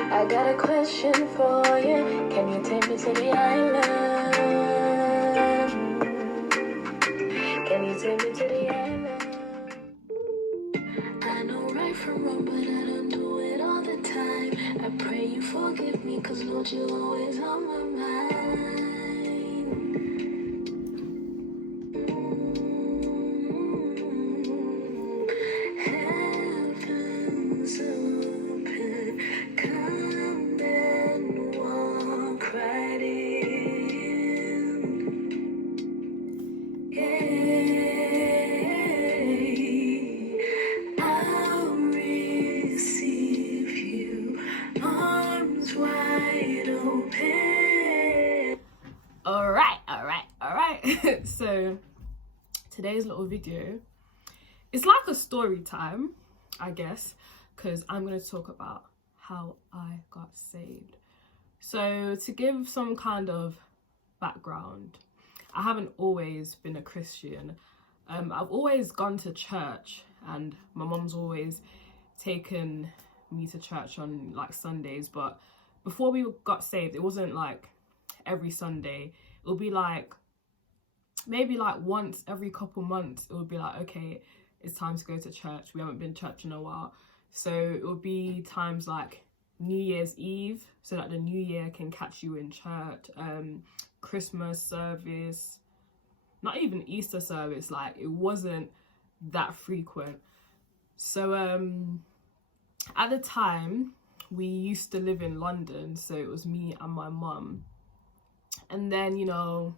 I got a question for you. Can you take me to the island? Can you take me to the island? I know right from wrong, but I don't do it all the time. I pray you forgive me, cause Lord, you always on my mind. Heaven's open, come and walk right in. I'll receive you, arms wide open. All right. So today's little video, it's like a story time, I guess, because I'm going to talk about how I got saved. So to give some kind of background, I haven't always been a Christian. I've always gone to church, and my mum's always taken me to church on like Sundays, but before we got saved, it wasn't like every Sunday. It would be like maybe like once every couple months. It would be like, okay, it's time to go to church. We haven't been to church in a while. So it would be times like New Year's Eve, so that the new year can catch you in church, Christmas service, not even Easter service. Like, it wasn't that frequent. So at the time, we used to live in London, so it was me and my mum. And then, you know,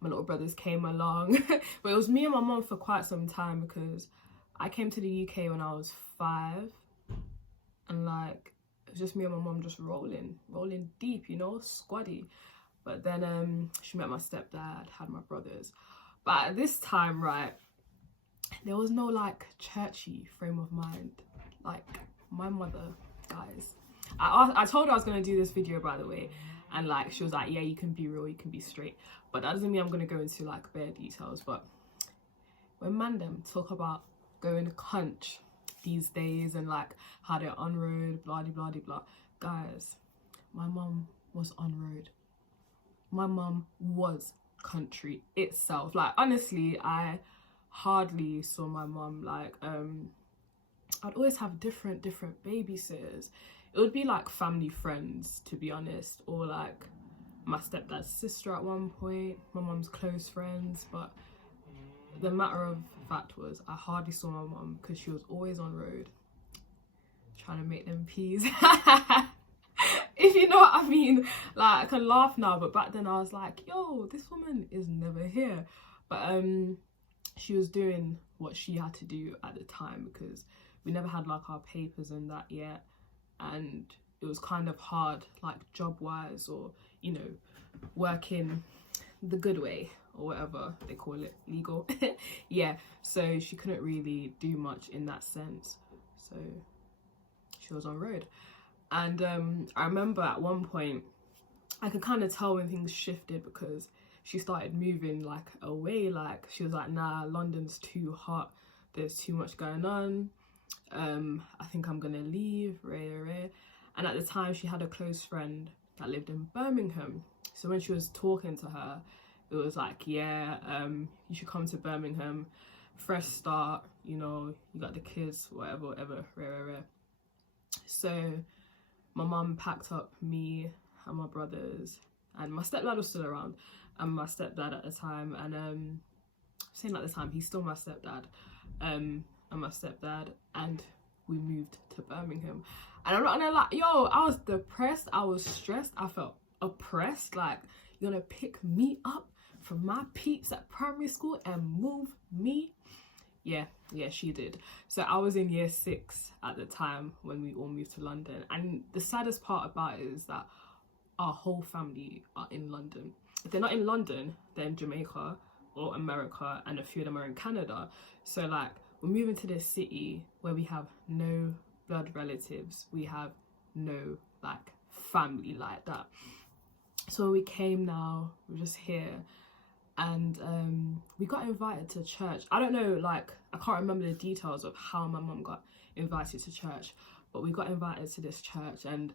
my little brothers came along. But it was me and my mum for quite some time, because I came to the UK when I was 5, and like it was just me and my mum just rolling deep, you know, squaddy. But then she met my stepdad, had my brothers. But at this time, right, there was no like churchy frame of mind. Like, my mother, guys, I told her I was going to do this video, by the way, and like she was like, yeah, you can be real, you can be straight, but that doesn't mean I'm going to go into like bare details. But when mandem talk about going cunt these days and like how they're on road, blah blah blah blah, guys, my mum was on road. My mum was country itself. Like, honestly, I hardly saw my mum. Like, I'd always have different babysitters. It would be like family friends, to be honest, or like my stepdad's sister at one point, my mum's close friends. But the matter of fact was, I hardly saw my mum, because she was always on road trying to make them peas. If you know what I mean. Like, I can laugh now, but back then I was like, yo, this woman is never here. But she was doing what she had to do at the time, because we never had like our papers and that yet, and it was kind of hard, like job wise, or, you know, working the good way or whatever they call it, legal. Yeah, so she couldn't really do much in that sense, so she was on road. And I remember at one point I could kind of tell when things shifted, because she started moving like away. Like, she was like, nah, London's too hot, there's too much going on, I think I'm gonna leave, rare. And at the time, she had a close friend that lived in Birmingham, so when she was talking to her, it was like, yeah, you should come to Birmingham, fresh start, you know, you got the kids, whatever, rare. So my mum packed up me and my brothers, and my stepdad was still around, and my stepdad at the time, and saying at the time, he's still my stepdad, and my stepdad, and we moved to Birmingham. And I'm not gonna lie, yo, I was depressed, I was stressed, I felt oppressed. Like, you're gonna pick me up from my peeps at primary school and move me? Yeah, she did. So I was in year 6 at the time when we all moved to London. And the saddest part about it is that our whole family are in London. If they're not in London, they're in Jamaica or America, and a few of them are in Canada. So like, we're moving to this city where we have no blood relatives, we have no like family like that. So when we came now, we're just here, and we got invited to church. I don't know, like, I can't remember the details of how my mum got invited to church, but we got invited to this church, and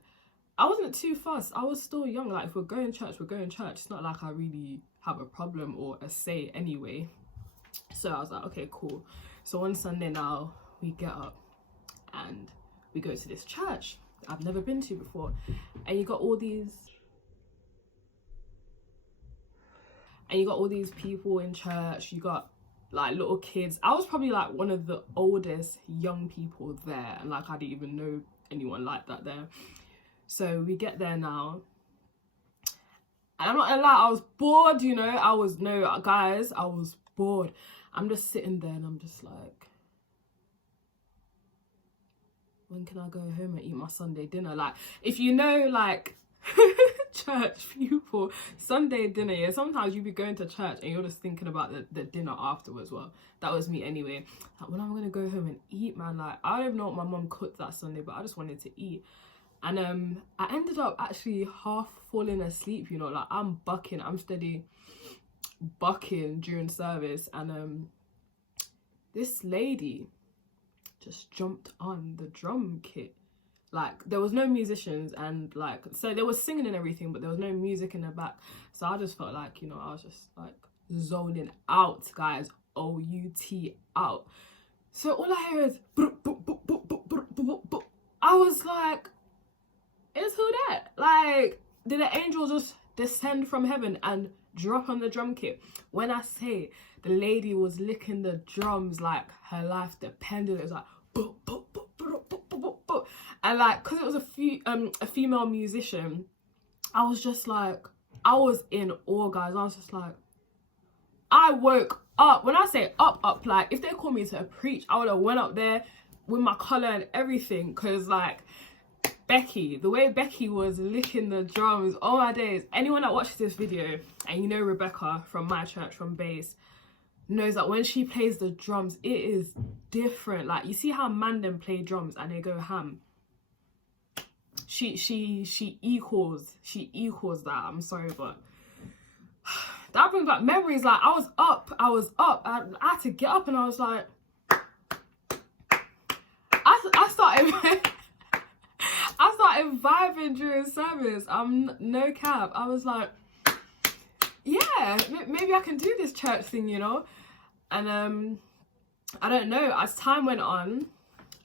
I wasn't too fussed. I was still young. Like, if we're going to church, we're going to church. It's not like I really have a problem or a say anyway. So I was like, okay, cool. So on Sunday now, we get up and we go to this church I've never been to before. And you got all these people in church. You got like little kids. I was probably like one of the oldest young people there, and like I didn't even know anyone like that there. So we get there now, and I'm not gonna lie, I was bored, you know. I was bored. I'm just sitting there and I'm just like, when can I go home and eat my Sunday dinner? Like, if you know, like, church people, Sunday dinner, yeah, sometimes you be going to church and you're just thinking about the dinner afterwards. Well, that was me anyway. Like, when am I gonna go home and eat, man? Like, I don't even know what my mum cooked that Sunday, but I just wanted to eat. And I ended up actually half falling asleep, you know, like I'm steady bucking during service, and this lady just jumped on the drum kit. Like, there was no musicians, and like, so they were singing and everything, but there was no music in the back. So I just felt like, you know, I was just like zoning out, guys. O-U-T out. So all I hear is I was like, is who that? Like, did an angel just descend from heaven and drop on the drum kit? When I say the lady was licking the drums like her life depended, it was like boop, boop, boop, boop, boop, boop, boop. And like, because it was a female musician, I was just like, I was in awe, guys. I was just like, I woke up. When I say up, like, if they called me to preach, I would have went up there with my collar and everything, because like, the way Becky was licking the drums, oh my days. Anyone that watches this video, and you know Rebecca from my church, from Base, knows that when she plays the drums, it is different. Like, you see how Mandem play drums and they go ham. She equals that. I'm sorry, but that brings back memories. Like, I was up. I had to get up, and I was like, I started vibing during service. No cap. I was like, yeah, maybe I can do this church thing, you know. And I don't know, as time went on,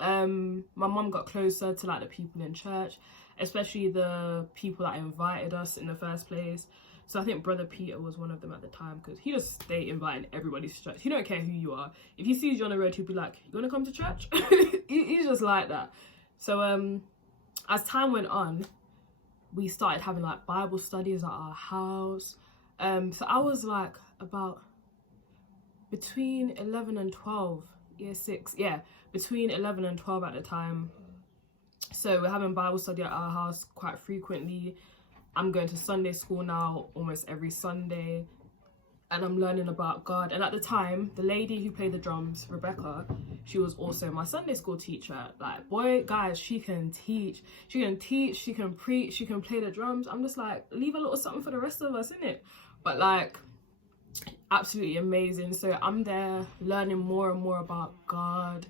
my mum got closer to like the people in church, especially the people that invited us in the first place. So I think Brother Peter was one of them at the time, because he just stayed inviting everybody to church. He don't care who you are. If he sees you on the road, he'll be like, you want to come to church? He's just like that. So as time went on, we started having like Bible studies at our house. So I was like about between 11 and 12, year 6, yeah, between 11 and 12 at the time. So we're having Bible study at our house quite frequently. I'm going to Sunday school now almost every Sunday, and I'm learning about God. And at the time, the lady who played the drums, Rebecca, she was also my Sunday school teacher. Like, boy, guys, she can teach, she can preach, she can play the drums. I'm just like, leave a little something for the rest of us, innit? But like, absolutely amazing. So I'm there learning more and more about God,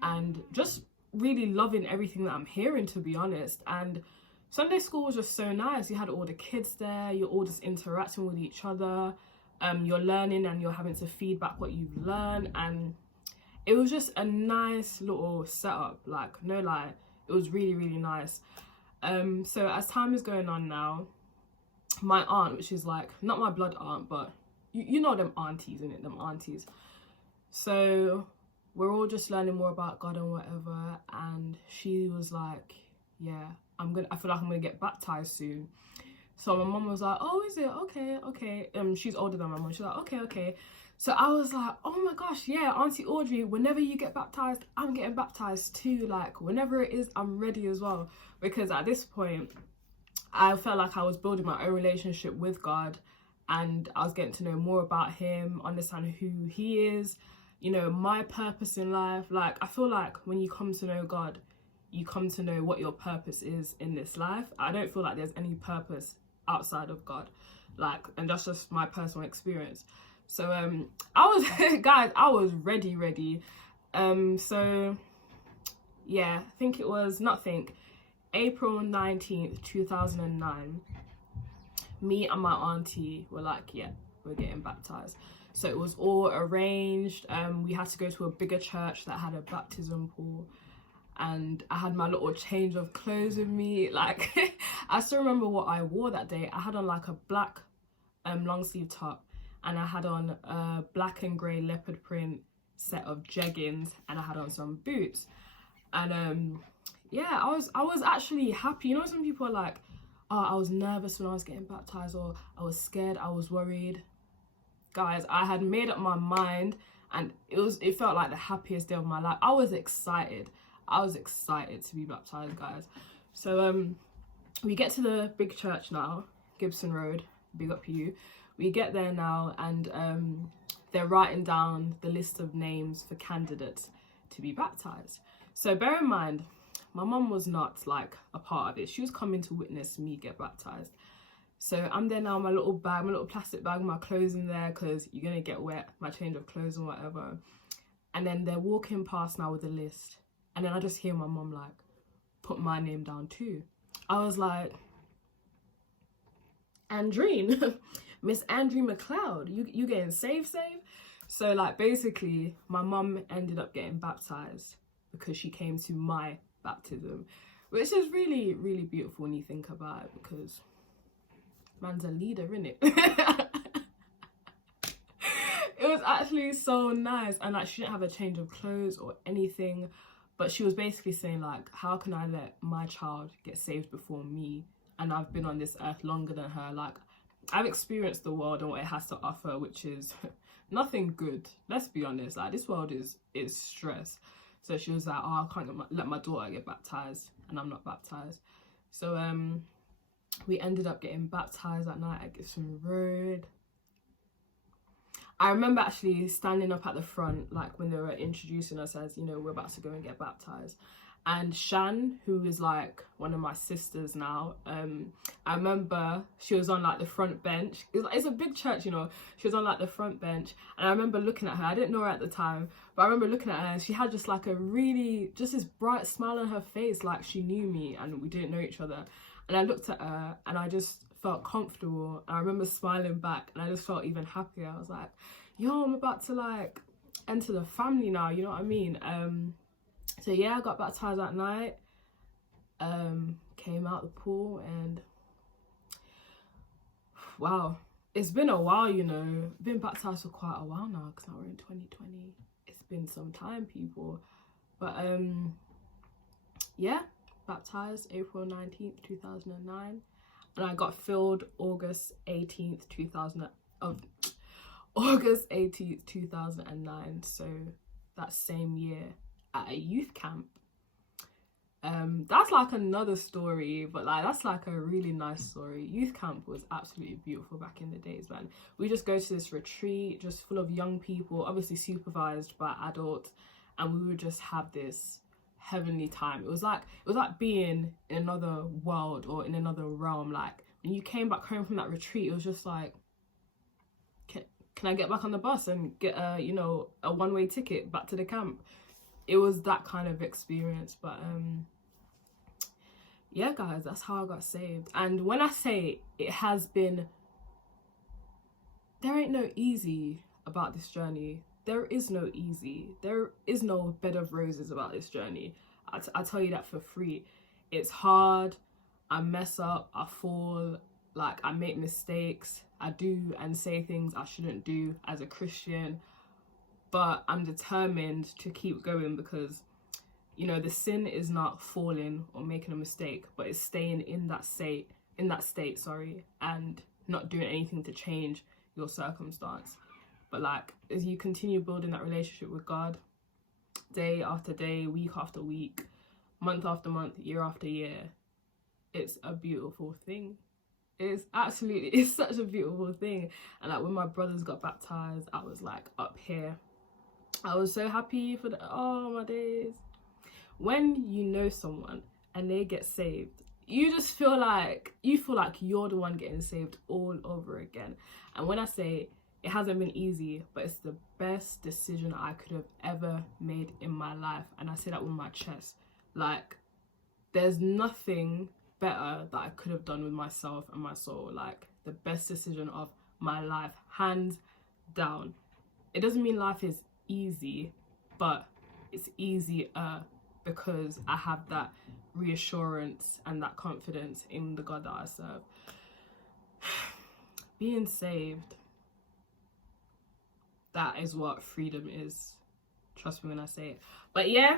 and just really loving everything that I'm hearing, to be honest. And Sunday school was just so nice. You had all the kids there, you're all just interacting with each other. You're learning and you're having to feed back what you've learned, and it was just a nice little setup. Like, no lie, it was really, really nice. So as time is going on now, my aunt, which is like not my blood aunt, but you know them aunties, innit? Them aunties. So we're all just learning more about God and whatever, and she was like, yeah, I feel like I'm gonna get baptized soon. So my mum was like, oh, is it? Okay. She's older than my mum. She's like, okay. So I was like, oh my gosh, yeah, Auntie Audrey, whenever you get baptized, I'm getting baptized too. Like, whenever it is, I'm ready as well. Because at this point, I felt like I was building my own relationship with God, and I was getting to know more about him, understand who he is, you know, my purpose in life. Like, I feel like when you come to know God, you come to know what your purpose is in this life. I don't feel like there's any purpose outside of God, like, and that's just my personal experience. So I was guys, I was ready. So yeah, I think it was, not think, April 19th, 2009, me and my auntie were like, yeah, we're getting baptized. So it was all arranged. We had to go to a bigger church that had a baptism pool, and I had my little change of clothes with me. Like, I still remember what I wore that day. I had on like a black long sleeve top, and I had on a black and grey leopard print set of jeggings, and I had on some boots. And yeah, I was actually happy. You know, some people are like, oh, I was nervous when I was getting baptized, or I was scared, I was worried. Guys, I had made up my mind, and it felt like the happiest day of my life. I was excited to be baptized, guys. So we get to the big church now, Gibson Road, big up you. We get there now, and they're writing down the list of names for candidates to be baptized. So bear in mind, my mum was not like a part of it. She was coming to witness me get baptized. So I'm there now, my little bag, my little plastic bag, my clothes in there, because you're gonna get wet, my change of clothes and whatever. And then they're walking past now with a list, and then I just hear my mum like put my name down too. I was like, Andreen, Miss Andrew McLeod, you getting saved? So like basically my mum ended up getting baptized because she came to my baptism, which is really, really beautiful when you think about it, because man's a leader, innit? It was actually so nice, and like she didn't have a change of clothes or anything, but she was basically saying like, how can I let my child get saved before me, and I've been on this earth longer than her. Like, I've experienced the world and what it has to offer, which is nothing good. Let's be honest, like this world is stress. So she was like, oh, I can't let my daughter get baptized, and I'm not baptized. So we ended up getting baptized that night at Gibson Road. I remember actually standing up at the front, like when they were introducing us as, you know, we're about to go and get baptized. And Shan, who is like one of my sisters now, I remember she was on like the front bench. It's a big church, you know. She was on like the front bench, and I remember looking at her. I didn't know her at the time, but I remember looking at her, and she had just like just this bright smile on her face, like she knew me and we didn't know each other. And I looked at her and I just felt comfortable. And I remember smiling back, and I just felt even happier. I was like, yo, I'm about to like enter the family now, you know what I mean? So yeah, I got baptized that night, came out the pool, and wow, it's been a while, you know. Been baptized for quite a while now, because now we're in 2020. It's been some time, people. But yeah, baptized April 19th, 2009, and I got filled August 18th, 2009. So that same year at a youth camp. That's like another story, but like that's like a really nice story. Youth camp was absolutely beautiful back in the days, man. We just go to this retreat just full of young people, obviously supervised by adults, and we would just have this heavenly time. It was like being in another world or in another realm. Like when you came back home from that retreat, it was just like, can I get back on the bus and get a, you know, a one-way ticket back to the camp? It was that kind of experience. But yeah, guys, that's how I got saved. And when I say it has been, there ain't no easy about this journey. There is no easy. There is no bed of roses about this journey. I tell you that for free. It's hard. I mess up. I fall. Like, I make mistakes. I do and say things I shouldn't do as a Christian. But I'm determined to keep going, because, you know, the sin is not falling or making a mistake, but it's staying in that state, and not doing anything to change your circumstance. But like, as you continue building that relationship with God, day after day, week after week, month after month, year after year, it's a beautiful thing. It's such a beautiful thing. And like when my brothers got baptized, I was like up here. I was so happy for oh my days. When you know someone and they get saved, you just feel like you're the one getting saved all over again. And when I say it hasn't been easy, but it's the best decision I could have ever made in my life, and I say that with my chest. Like, there's nothing better that I could have done with myself and my soul. Like, the best decision of my life, hands down. It doesn't mean life is easy, but it's easier because I have that reassurance and that confidence in the God that I serve. Being saved, that is what freedom is. Trust me when I say it. But yeah,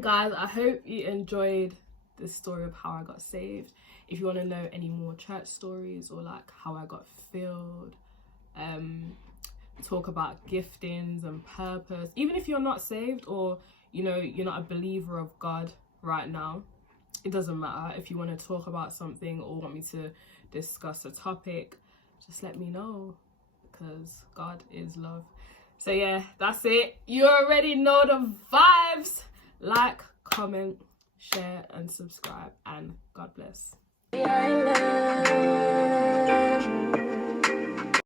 guys, I hope you enjoyed this story of how I got saved. If you want to know any more church stories or like how I got filled, talk about giftings and purpose, even if you're not saved or you know you're not a believer of God right now, it doesn't matter. If you want to talk about something or want me to discuss a topic, just let me know, because God is love. So yeah, that's it. You already know the vibes. Like, comment, share and subscribe, and God bless.